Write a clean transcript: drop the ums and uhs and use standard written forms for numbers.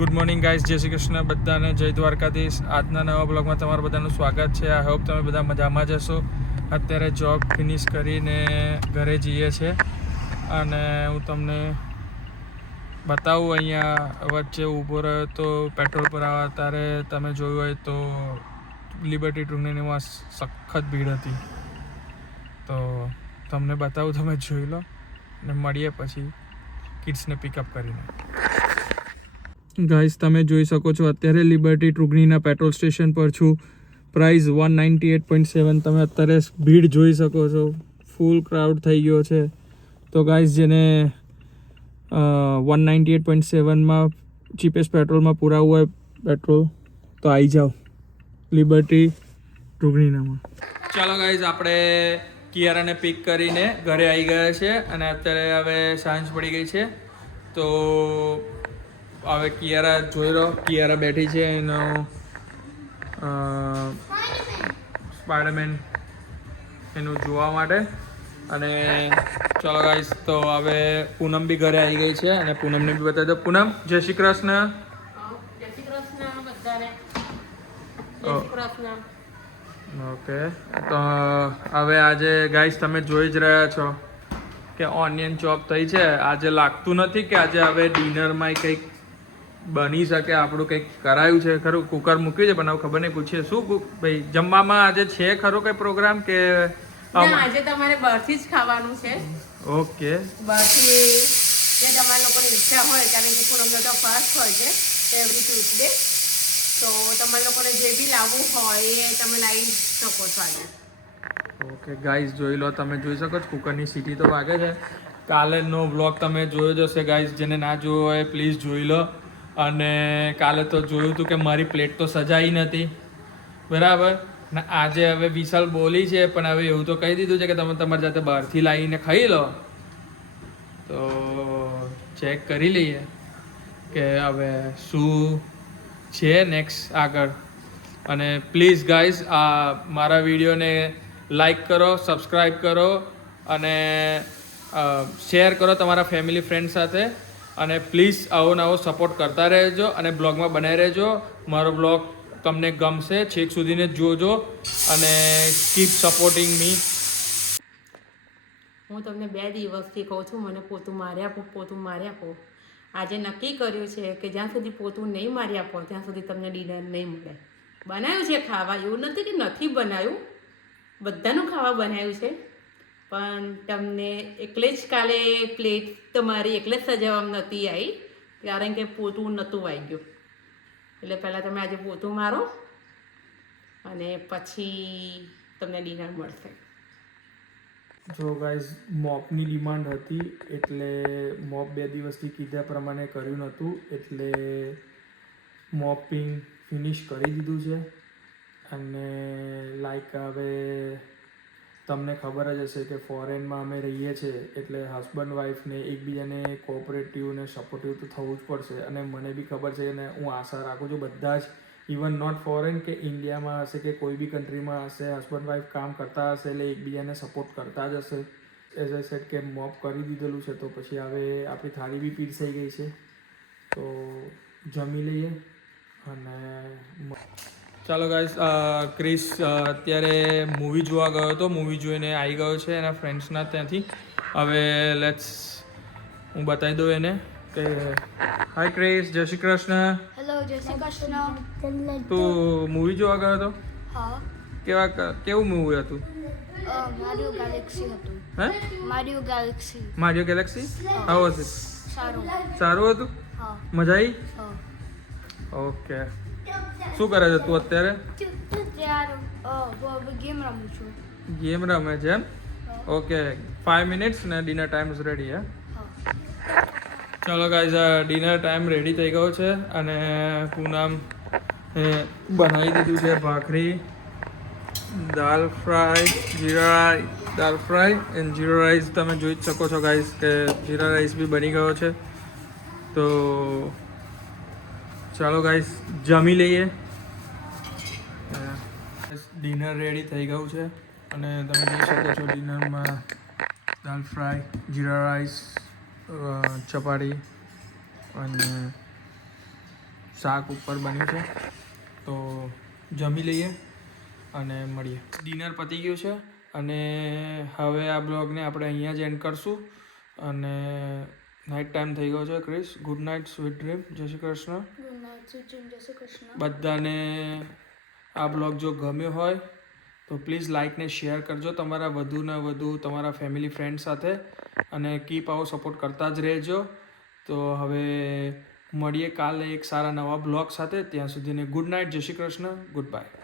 Good morning guys, જય શ્રી કૃષ્ણ બધાને, જય દ્વારકાધીશ. આજના નવા બ્લોગમાં તમારું બધાનું સ્વાગત છે. આઈ હોપ તમે બધા મજામાં જ હશો. અત્યારે જોબ ફિનિશ કરીને ઘરે જઈએ છીએ અને હું તમને બતાવું. અહીંયા વચ્ચે ઊભો રહ્યો તો પેટ્રોલ ભરાવા, ત્યારે તમે જોયું હોય તો લિબર્ટી ટુર્નામેન્ટમાં સખત ભીડ હતી. તો તમને બતાવું, તમે જોઈ લો ને મળીએ પછી કિડ્સને પિકઅપ કરીને. ગાઈસ, તમે જોઈ શકો છો અત્યારે લિબર્ટી ટ્રુગનીના પેટ્રોલ સ્ટેશન પર છું. પ્રાઇસ 198.7. તમે અત્યારે ભીડ જોઈ શકો છો, ફૂલ ક્રાઉડ થઈ ગયો છે. તો ગાઈસ, જેને 198.7માં ચીપેસ્ટ પેટ્રોલમાં પુરાવું હોય પેટ્રોલ, તો આવી જાઓ લિબર્ટી ટ્રુગનીનામાં. ચાલો ગાઈસ, આપણે કિયારાને પિક કરીને ઘરે આવી ગયા છે અને અત્યારે હવે સાંજ પડી ગઈ છે. તો હવે કિયારા જોઈ લો, કિયારા બેઠી છે એનો સ્પાઈડરમેન એનું જોવા માટે. અને ચાલો ગાઈસ, તો હવે પૂનમ બી ઘરે આવી ગઈ છે અને પૂનમને બી બતાવી દો. પૂનમ, જય શ્રી કૃષ્ણ. જય શ્રી કૃષ્ણ બધાને. જય શ્રી કૃષ્ણ. ઓકે, તો હવે આજે ગાઈસ તમે જોઈ જ રહ્યા છો કે ઓનિયન ચોપ થઈ છે. આજે લાગતું નથી કે આજે હવે ડિનરમાં કંઈક બની શકે, આપણું કંઈક કરાયું છે ખરું. કુકર મૂક્યું છે પણ હવે ખબર નહીં, પૂછીએ શું ભાઈ જમવામાં આજે છે ખરો કંઈ પ્રોગ્રામ કે આજે તમારે બહારથી જ ખાવાનું છે. ઓકે, બહારથી જે તમારા લોકોની ઈચ્છા હોય, કારણ કે પૂનમનો તો ફાસ્ટ હોય છે એવરી ટ્યુઝડે. તો તમારા લોકોને જે બી લાવવું હોય એ તમે લાવી શકો છો આજે. ઓકે ગાઈઝ, જોઈ લો, તમે જોઈ શકો છો કુકરની સીટી તો વાગે છે. કાલેનો બ્લોગ તમે જોયો જ હશે ગાઈઝ, જેને ના જોયો હોય પ્લીઝ જોઈ લો. અને કાલે તો જોયું હતું કે મારી પ્લેટ તો સજાઈ નથી બરાબર ને. આજે હવે વિશાલ બોલી છે પણ હવે એવું તો કહી દીધું છે કે તમે તમારી જાતે બહારથી લાવીને ખાઈ લો. તો ચેક કરી લઈએ કે હવે શું છે નેક્સ્ટ આગળ. અને પ્લીઝ ગાઈઝ, આ મારા વિડીયોને લાઈક કરો, સબસ્ક્રાઈબ કરો અને શેર કરો તમારા ફેમિલી ફ્રેન્ડ સાથે. અને પ્લીઝ આવો નવો સપોર્ટ કરતા રહેજો અને બ્લોગમાં બનાવી રહેજો. મારો બ્લોગ તમને ગમશે, છેક સુધીને જોજો અને કીપ સપોર્ટિંગ મી. હું તમને 2 દિવસથી કહું છું મને પોતું મારી આપો, પોતું મારી આપો. આજે નક્કી કર્યું છે કે જ્યાં સુધી પોતું નહીં મારી આપો ત્યાં સુધી તમને ડિનર નહીં મળે. બનાવ્યું છે ખાવા, એવું નથી કે નથી બનાવ્યું, બધાનું ખાવા બનાવ્યું છે. પણ તમને એકલે જ કાલે પ્લેટ તમારી એકલે જ સજાવવામાં નહોતી આવી, કારણ કે પોતું નહોતું વાગ્યું. એટલે પહેલાં તમે આજે પોતું મારો અને પછી તમને ડિનર મળશે. જો ગાઈઝ, મોપની ડિમાન્ડ હતી એટલે મોપ 2 દિવસથી કીધા પ્રમાણે કર્યું નહોતું, એટલે મોપિંગ ફિનિશ કરી દીધું છે. અને લાઈક હવે તમને ખબર જ હશે કે ફોરેનમાં અમે રહીએ છીએ એટલે હસબન્ડ વાઈફને એકબીજાને કોઓપરેટિવ ને સપોર્ટિવ તો થવું જ પડશે. અને મને બી ખબર છે અને હું આશા રાખું છું બધા જ, ઇવન નોટ ફોરેન કે ઇન્ડિયામાં હશે કે કોઈ બી કન્ટ્રીમાં હશે, હસબન્ડ વાઈફ કામ કરતા હશે એટલે એકબીજાને સપોર્ટ કરતા જ હશે. એઝ આઈ સેડ કે મોપ કરી દીધેલું છે તો પછી હવે આપણી થાળી બી પીરસાઈ ગઈ છે, તો જમી લઈએ. અને ચાલો ગાઈસ, ક્રિસ અત્યારે મૂવી જોવા ગયો હતો, મૂવી જોઈને આવી ગયો છે એના ફ્રેન્ડ્સના ત્યાંથી. હવે હું બતાવી દઉં એને કે હાય ક્રિસ, જય શ્રી કૃષ્ણ. હેલો, જય શ્રી કૃષ્ણ. તું મૂવી જોવા ગયો હતો? હા. કેવું મૂવી હતું? મારિયો ગેલેક્સી હતું. હે? મારિયો Galaxy. Mario Galaxy? How was it? સારું હતું? હા. મજા આવી? હા. ઓકે. શું કરે છે તું અત્યારે? ગેમ રમું છું. ગેમ રમે છે એમ? ઓકે, 5 મિનિટ્સ ને ડિનર ટાઈમ ઇઝ રેડી. હે? ચાલો ગાઈઝ, ડિનર ટાઈમ રેડી થઈ ગયો છે અને પૂનમ બનાવી દીધું છે ભાખરી, dal fry, dal fry and jeera rice. તમે જોઈ જ શકો છો ગાઈઝ કે જીરા રાઈસ બી બની ગયો છે. તો ચાલો ગાઈઝ, જમી લઈએ. ડિનર રેડી થઈ ગયું છે અને તમે જોઈ શકો છો ડિનરમાં દાલ ફ્રાય, જીરા રાઈસ, ચપાટી અને શાક ઉપર બન્યું છે, તો જમી લઈએ અને મળીએ. ડિનર પતી ગયું છે અને હવે આ બ્લોગને આપણે અહીંયા જ એન્ડ કરશું. અને નાઇટ ટાઈમ થઈ ગયો છે. Chris, good night, sweet dream, જય Shri Krishna. Good night, sweet dream, જય શ્રી કૃષ્ણ. બધાને આ બ્લોગ જો ગમ્યો હોય તો પ્લીઝ લાઇક ને શેર કરજો તમારા વધુ ને વધુ તમારા ફેમિલી ફ્રેન્ડ સાથે, અને કીપ આવો સપોર્ટ કરતા જ રહેજો. તો હવે મળીએ કાલે એક સારા નવા બ્લોગ સાથે. ત્યાં સુધીને ગુડ નાઇટ, જય શ્રી કૃષ્ણ, ગુડ બાય.